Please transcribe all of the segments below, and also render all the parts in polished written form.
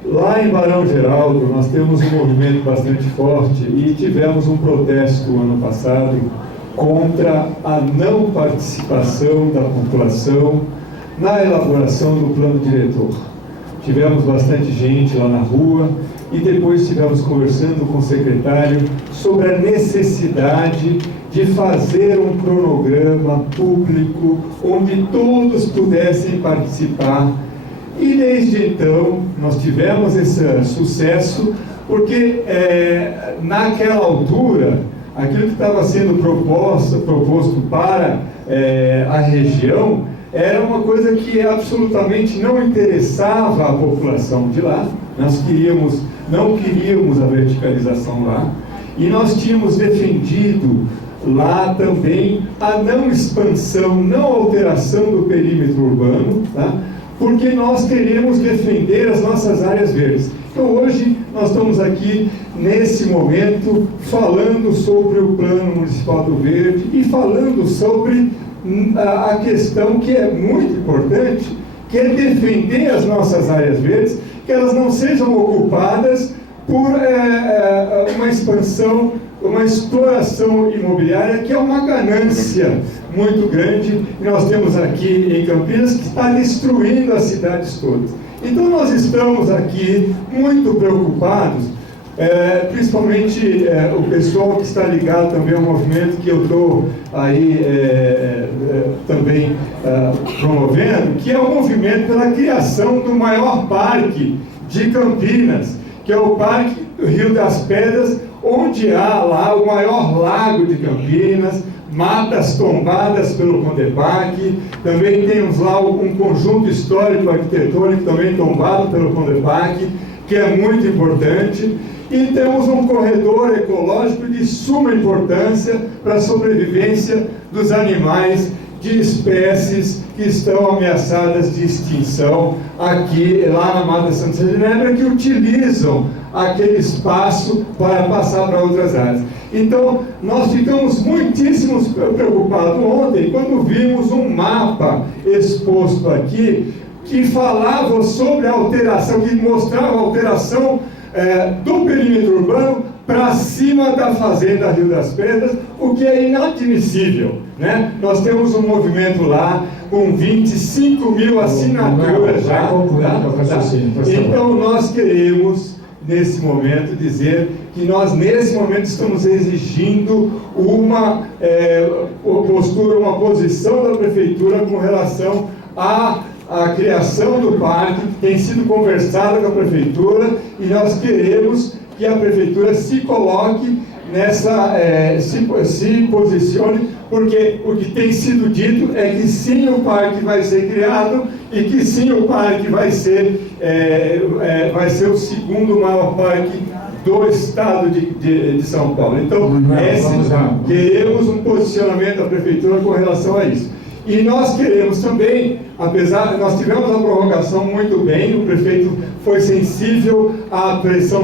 Lá em Barão Geraldo, nós temos um movimento bastante forte e tivemos um protesto ano passado contra a não participação da população na elaboração do plano diretor. Tivemos bastante gente lá na rua e depois estivemos conversando com o secretário sobre a necessidade de fazer um cronograma público onde todos pudessem participar. E desde então nós tivemos esse sucesso, porque naquela altura aquilo que estava sendo proposto para a região era uma coisa que absolutamente não interessava a população de lá. Nós não queríamos a verticalização lá, e nós tínhamos defendido lá também a não expansão, não alteração do perímetro urbano, tá? Porque nós queremos defender as nossas áreas verdes. Então hoje nós estamos aqui, nesse momento, falando sobre o Plano Municipal do Verde e falando sobre a questão que é muito importante, que é defender as nossas áreas verdes, que elas não sejam ocupadas por uma expansão, uma exploração imobiliária, que é uma ganância muito grande, e nós temos aqui em Campinas, que está destruindo as cidades todas. Então nós estamos aqui muito preocupados, principalmente o pessoal que está ligado também ao movimento que eu estou aí também promovendo, que é o movimento pela criação do maior parque de Campinas, que é o Parque do Rio das Pedras, onde há lá o maior lago de Campinas, matas tombadas pelo Condepac, também temos lá um conjunto histórico arquitetônico também tombado pelo Condepac, que é muito importante, e temos um corredor ecológico de suma importância para a sobrevivência dos animais de espécies que estão ameaçadas de extinção aqui, lá na Mata Santa Genebra, que utilizam aquele espaço para passar para outras áreas. Então, nós ficamos muitíssimo preocupados ontem quando vimos um mapa exposto aqui que falava sobre a alteração, que mostrava a alteração do perímetro urbano para cima da Fazenda Rio das Pedras, o que é inadmissível, né? Nós temos um movimento lá com 25 mil assinaturas já. Então, nós queremos, nesse momento, dizer que nós, nesse momento, estamos exigindo uma postura, uma posição da Prefeitura com relação à criação do parque, que tem sido conversada com a Prefeitura, e nós queremos que a Prefeitura se coloque nessa, se posicione, porque o que tem sido dito é que sim, o parque vai ser criado, e que sim, o parque vai ser o segundo maior parque do estado de São Paulo. Então, queremos um posicionamento da Prefeitura com relação a isso. E nós queremos também, nós tivemos a prorrogação muito bem, o prefeito foi sensível à pressão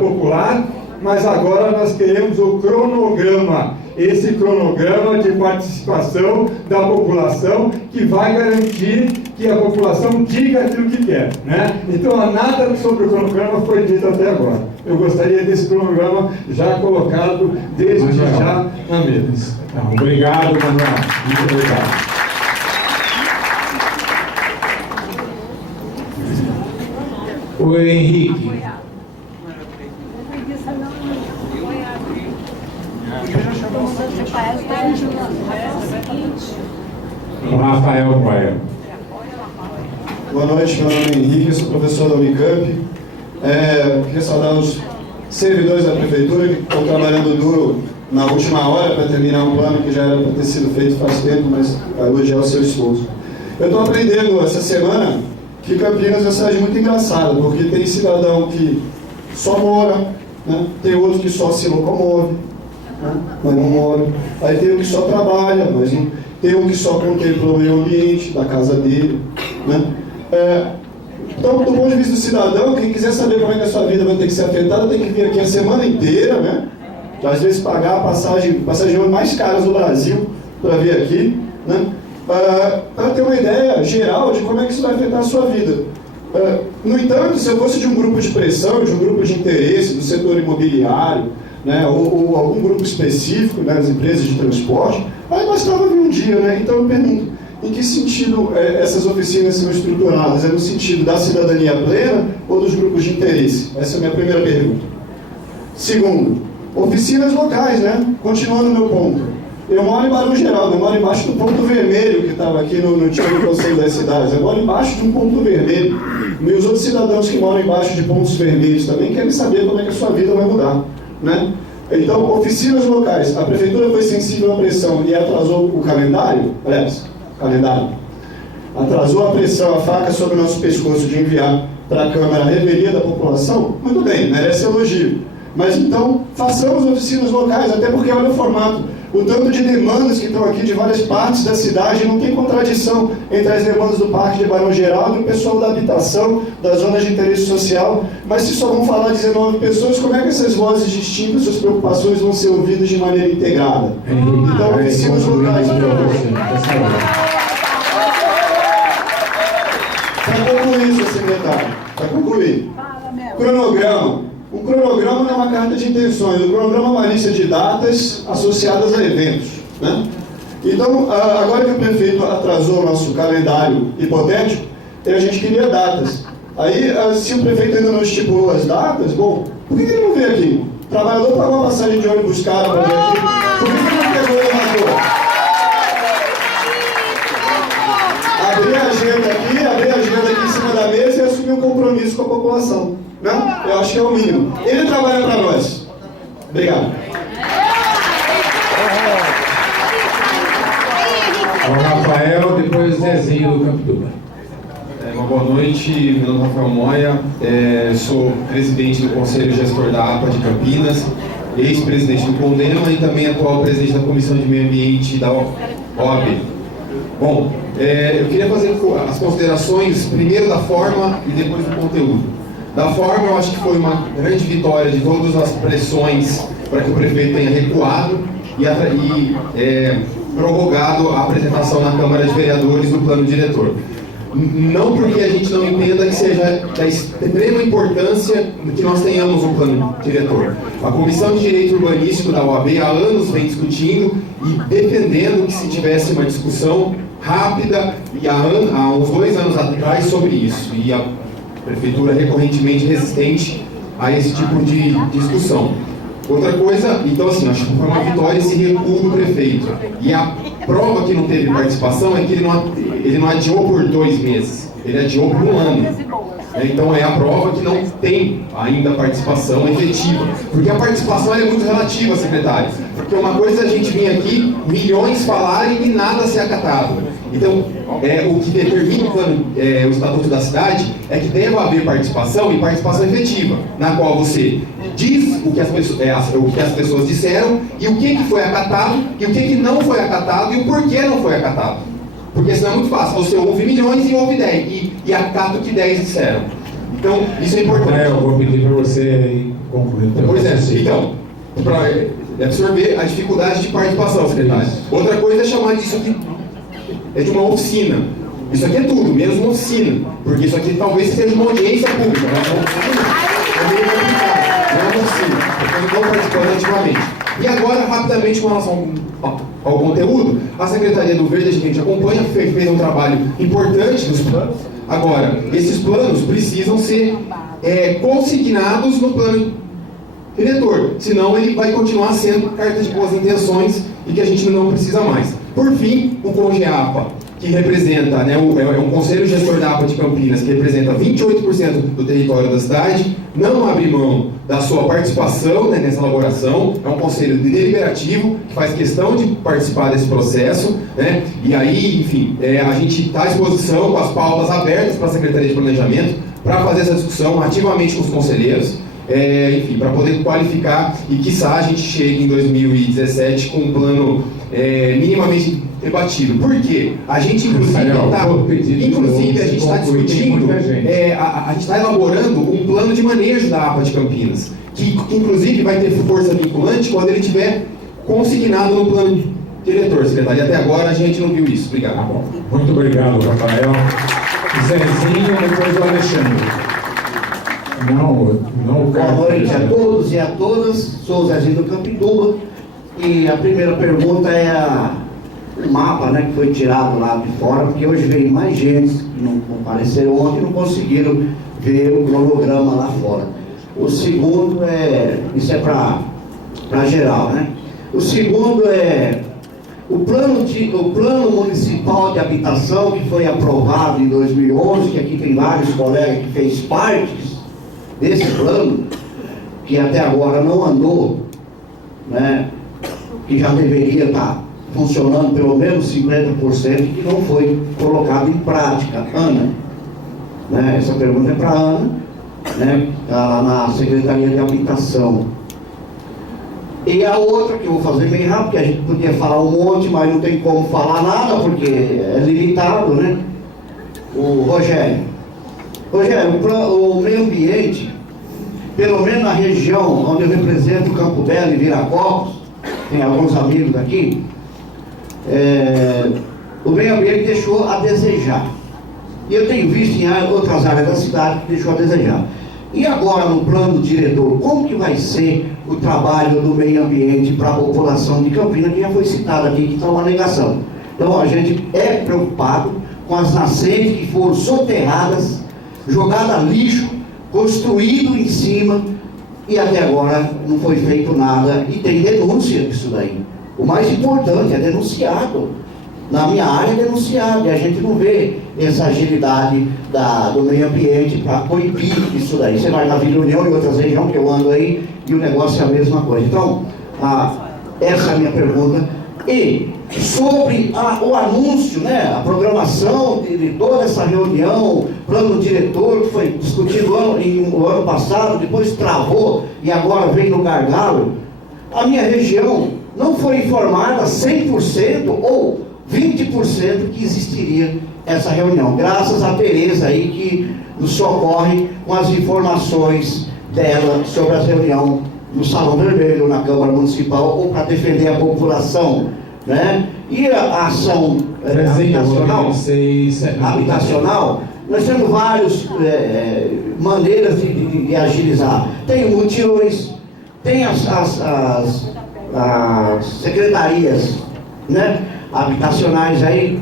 popular, mas agora nós queremos o cronograma, esse cronograma de participação da população, que vai garantir que a população diga aquilo que quer, né? Então, nada sobre o cronograma foi dito até agora. Eu gostaria desse cronograma já colocado desde já na mesa. Obrigado, Manuel. Muito obrigado. O Henrique. O Rafael Coelho. Boa noite, meu nome é Henrique, eu sou professor da Unicamp. Queria saudar os servidores da Prefeitura que estão trabalhando duro na última hora para terminar um plano que já era para ter sido feito faz tempo, mas para elogiar o seu esforço. Eu estou aprendendo essa semana que Campinas é uma cidade muito engraçada, porque tem cidadão que só mora, né? Tem outro que só se locomove, né? Mas não mora. Aí tem um que só trabalha, mas não... Tem um que só contempla o meio ambiente da casa dele, né? Então, do ponto de vista do cidadão, quem quiser saber como é que a sua vida vai ter que ser afetada, tem que vir aqui a semana inteira, né? Às vezes pagar a passagem mais caras do Brasil para vir aqui, né? Para ter uma ideia geral de como é que isso vai afetar a sua vida. No entanto, se eu fosse de um grupo de pressão, de um grupo de interesse do setor imobiliário, né, ou algum grupo específico, né, das empresas de transporte, aí bastava vir um dia, né? Então eu pergunto, em que sentido essas oficinas são estruturadas? É no sentido da cidadania plena ou dos grupos de interesse? Essa é a minha primeira pergunta. Segundo, oficinas locais, né? Continuando o meu ponto. Eu moro em Barão Geraldo, eu moro embaixo do ponto vermelho que estava aqui no antigo Conselho das Cidades. Eu moro embaixo de um ponto vermelho. E os outros cidadãos que moram embaixo de pontos vermelhos também querem saber como é que a sua vida vai mudar, né? Então, oficinas locais. A Prefeitura foi sensível à pressão e atrasou o calendário? Atrasou a pressão, a faca sobre o nosso pescoço de enviar para a Câmara a revelia da população? Muito bem, merece elogio. Mas então, façamos oficinas locais, até porque olha o formato. O tanto de demandas que estão aqui de várias partes da cidade, não tem contradição entre as demandas do Parque de Barão Geraldo e o pessoal da habitação, das zonas de interesse social. Mas se só vão falar 19 pessoas, como é que essas vozes distintas, suas preocupações vão ser ouvidas de maneira integrada? Então, oficinas locais. Para concluir, seu secretário, para concluir. Cronograma. O cronograma não é uma carta de intenções, o cronograma é uma lista de datas associadas a eventos, né? Então, agora que o prefeito atrasou o nosso calendário hipotético, a gente queria datas. Aí, se o prefeito ainda não estipulou as datas, bom, por que ele não veio aqui? O trabalhador pagou uma passagem de ônibus caro para vir aqui, por que ele não pegou ele na rua? Abrir a agenda aqui em cima da mesa e assumir um compromisso com a população, né? Eu acho que é o mínimo. Ele trabalha para nós. Obrigado. O Rafael, depois o Zezinho do Campituba. Uma boa noite, meu nome é Rafael Moya, sou presidente do Conselho Gestor da APA de Campinas, ex-presidente do Condema e também atual presidente da Comissão de Meio Ambiente da OAB. Bom, eu queria fazer as considerações primeiro da forma e depois do conteúdo. Da forma, eu acho que foi uma grande vitória de todas as pressões para que o prefeito tenha recuado e prorrogado a apresentação na Câmara de Vereadores do plano diretor. Não porque a gente não entenda que seja da extrema importância que nós tenhamos um plano diretor. A Comissão de Direito Urbanístico da OAB há anos vem discutindo e defendendo que se tivesse uma discussão rápida e há uns 2 anos atrás sobre isso. E a Prefeitura recorrentemente resistente a esse tipo de discussão. Outra coisa, então assim, acho que foi uma vitória esse recuo do prefeito. E a prova que não teve participação é que ele não adiou por 2 meses, ele adiou por 1 ano. Então é a prova que não tem ainda participação efetiva. Porque a participação é muito relativa, secretário. Porque uma coisa é a gente vir aqui, milhões falarem e nada ser acatado. Então, o que determina o Estatuto da Cidade é que deve haver participação e participação efetiva, na qual você diz o que as pessoas disseram e o que foi acatado e o que não foi acatado e o porquê não foi acatado. Porque senão é muito fácil, você ouve milhões e ouve 10 e acata o que 10 disseram. Então, isso é importante. Eu vou pedir para você concluir. Pois é, então, para absorver a dificuldade de participação, secretário. Outra coisa é chamar disso aqui de uma oficina. Isso aqui é tudo, menos uma oficina. Porque isso aqui talvez seja uma audiência pública. É meio complicado, não é uma oficina. Porque eu estou participando ativamente. E agora, rapidamente, com relação ao conteúdo, a Secretaria do Verde, a gente acompanha, fez um trabalho importante nos planos. Agora, esses planos precisam ser consignados no plano diretor, senão ele vai continuar sendo carta de boas intenções e que a gente não precisa mais. Por fim, o CONGEAPA, que representa, é um conselho gestor da APA de Campinas, que representa 28% do território da cidade, não abre mão da sua participação nessa elaboração, é um conselho deliberativo, que faz questão de participar desse processo, né? E aí, enfim, a gente está à disposição com as pautas abertas para a Secretaria de Planejamento, para fazer essa discussão ativamente com os conselheiros, enfim, para poder qualificar e, quiçá, a gente chegue em 2017 com um plano minimamente debatido. Por quê? A gente, inclusive, a gente está discutindo, a gente está elaborando um plano de manejo da APA de Campinas, que, inclusive, vai ter força vinculante quando ele estiver consignado no plano diretor, secretário. E até agora a gente não viu isso. Obrigado. Muito obrigado, Rafael. Zezinho, depois o Alexandre. Não o Boa Carlos. noite a todos e a todas. Sou o Zezinho do Campituba. E a primeira pergunta é o mapa, né, que foi tirado lá de fora, porque hoje veio mais gente que não compareceram ontem e não conseguiram ver o cronograma lá fora. O segundo isso é para geral, né? O segundo é o plano municipal de habitação que foi aprovado em 2011, que aqui tem vários colegas que fez parte desse plano, que até agora não andou, né? Que já deveria estar funcionando pelo menos 50%, que não foi colocado em prática. Ana, né? Essa pergunta é para a Ana, né? Está lá na Secretaria de Habitação. E a outra, que eu vou fazer bem rápido, porque a gente podia falar um monte, mas não tem como falar nada, porque é limitado, né? O Rogério. Rogério, o meio ambiente, pelo menos na região onde eu represento o Campo Belo e Viracopos, tem alguns amigos aqui, o meio ambiente deixou a desejar. E eu tenho visto em outras áreas da cidade que deixou a desejar. E agora, no plano diretor, como que vai ser o trabalho do meio ambiente para a população de Campinas, que já foi citada aqui, que está uma negação. Então, a gente é preocupado com as nascentes que foram soterradas, jogadas lixo, construído em cima, e até agora não foi feito nada, e tem denúncia disso daí. O mais importante é denunciado. Na minha área é denunciado, e a gente não vê essa agilidade do meio ambiente para coibir isso daí. Você vai na Vila União e outras regiões que eu ando aí, e o negócio é a mesma coisa. Então, essa é a minha pergunta. E sobre o anúncio, né, a programação de toda essa reunião, plano diretor que foi discutido no ano passado, depois travou e agora vem no gargalo, a minha região não foi informada 100% ou 20% que existiria essa reunião. Graças a Tereza aí que nos socorre com as informações dela sobre a reunião no Salão Vermelho, na Câmara Municipal, ou para defender a população, né? E a ação habitacional, nós temos várias maneiras de agilizar. Tem mutirões, tem as secretarias, né, habitacionais aí,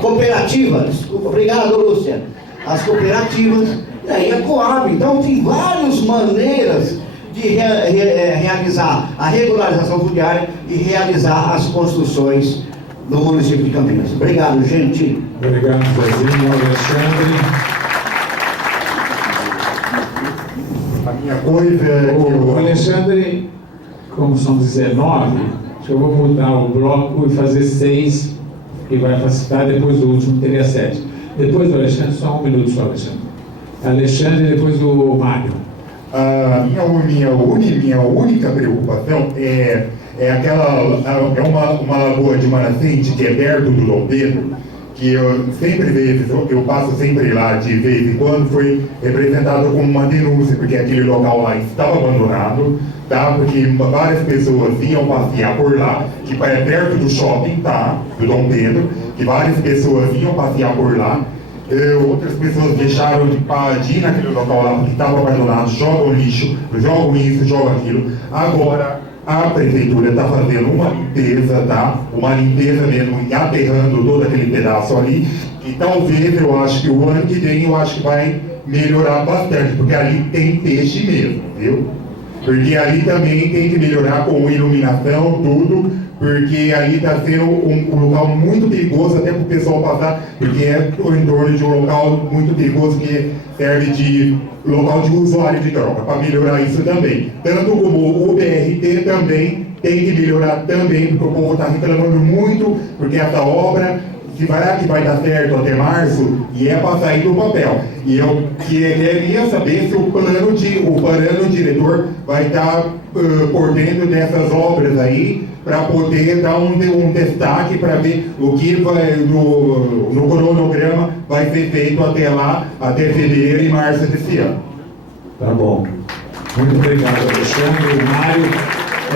cooperativas, desculpa, obrigado, Lúcia, as cooperativas, e aí a Coab. Então tem várias maneiras de realizar a regularização fundiária e realizar as construções no município de Campinas. Obrigado, gente. Obrigado, Zezinho. Alexandre. A minha coisa é que O Alexandre, como são 19, acho que eu vou mudar o bloco e fazer 6, que vai facilitar, depois do último teria 7. Depois do Alexandre, só um minuto só, Alexandre. Alexandre e depois o Mário. a minha única preocupação é uma lagoa de uma nascente que é perto do Dom Pedro, que eu passo sempre lá de vez em quando, foi representado como uma denúncia, porque aquele local lá estava abandonado, tá? Porque várias pessoas iam passear por lá, que é perto do shopping, tá? Do Dom Pedro, que várias pessoas iam passear por lá. Outras pessoas deixaram de ir naquele local lá porque estava abandonado, jogam lixo, jogam isso, jogam aquilo. Agora a prefeitura está fazendo uma limpeza, tá? Uma limpeza mesmo, aterrando todo aquele pedaço ali. E talvez, eu acho que o ano que vem, eu acho que vai melhorar bastante, porque ali tem peixe mesmo, viu? Porque ali também tem que melhorar com iluminação, tudo, porque ali está sendo um local muito perigoso até para o pessoal passar, porque é em torno de um local muito perigoso que serve de local de usuário de droga, para melhorar isso também. Tanto como o BRT também tem que melhorar também, porque o povo está reclamando muito, porque essa obra que vai dar certo até março e é para sair do papel. E eu queria saber se o plano diretor vai estar por dentro dessas obras aí, para poder dar um destaque para ver o que vai, no cronograma vai ser feito até lá, até fevereiro e março desse ano. Tá bom. Muito obrigado, Alexandre. O Mário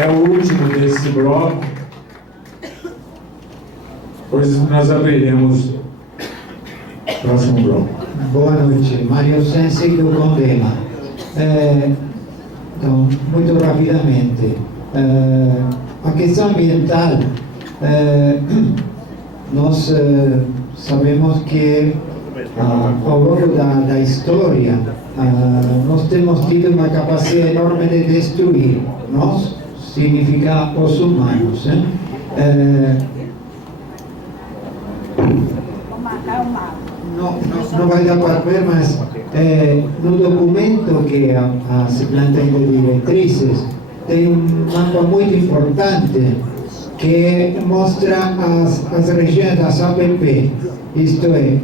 é o último desse bloco. Depois nós abriremos Próximo bloco. Boa noite, Mário Sensi do Condema. Então, muito rapidamente, a questão ambiental, nós sabemos que ao longo da história, nós temos tido uma capacidade enorme de destruir. Nós significa os humanos. Não vai dar para ver, mas no documento que se plantea de diretrizes tem um mapa muito importante que mostra as regiões das APP, isto é,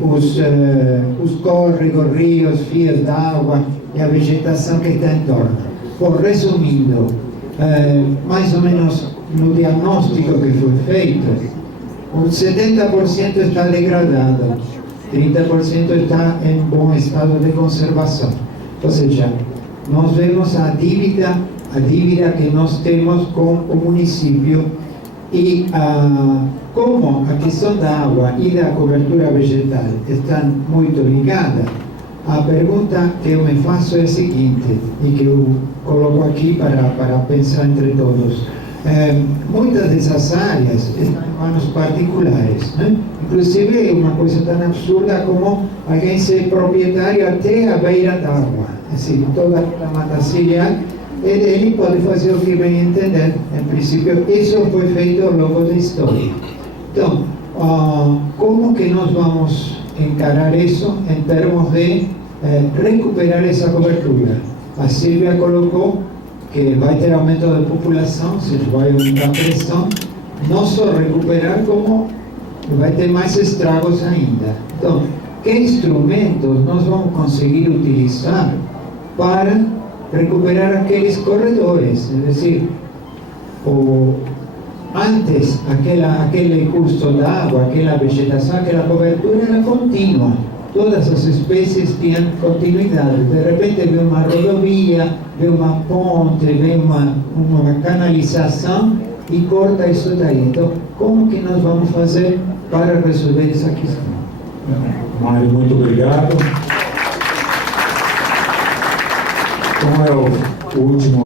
os córregos, rios, fios d'água e a vegetação que está em torno. Por resumindo, mais ou menos no diagnóstico que foi feito, o 70% está degradado, 30% está em bom estado de conservação. Ou seja, nós vemos a dívida que nós temos com o município e como a questão da água e da cobertura vegetal estão muito ligadas, a pergunta que eu me faço é a seguinte, e que eu coloco aqui para pensar entre todos. Muitas dessas áreas estão em manos particulares, né? Inclusive uma coisa tão absurda como alguém ser proprietário até a beira d'água, assim, toda a mata ciliar é dele, pode fazer o que bem entender. Em princípio, isso foi feito ao longo da história. Então, como que nós vamos encarar isso em termos de recuperar essa cobertura? A Silvia colocou que vai ter aumento da população, ou seja, vai aumentar a pressão, não só recuperar, como vai ter mais estragos ainda. Então, que instrumentos nós vamos conseguir utilizar para recuperar aqueles corredores? É decir, antes aquele curso da água, aquela vegetação, aquela cobertura era contínua. Todas as espécies tinham continuidade. De repente vem uma rodovia, vem uma ponte, vem uma canalização e corta isso daí. Então, como que nós vamos fazer para resolver essa questão? Mário, muito obrigado. Como é o último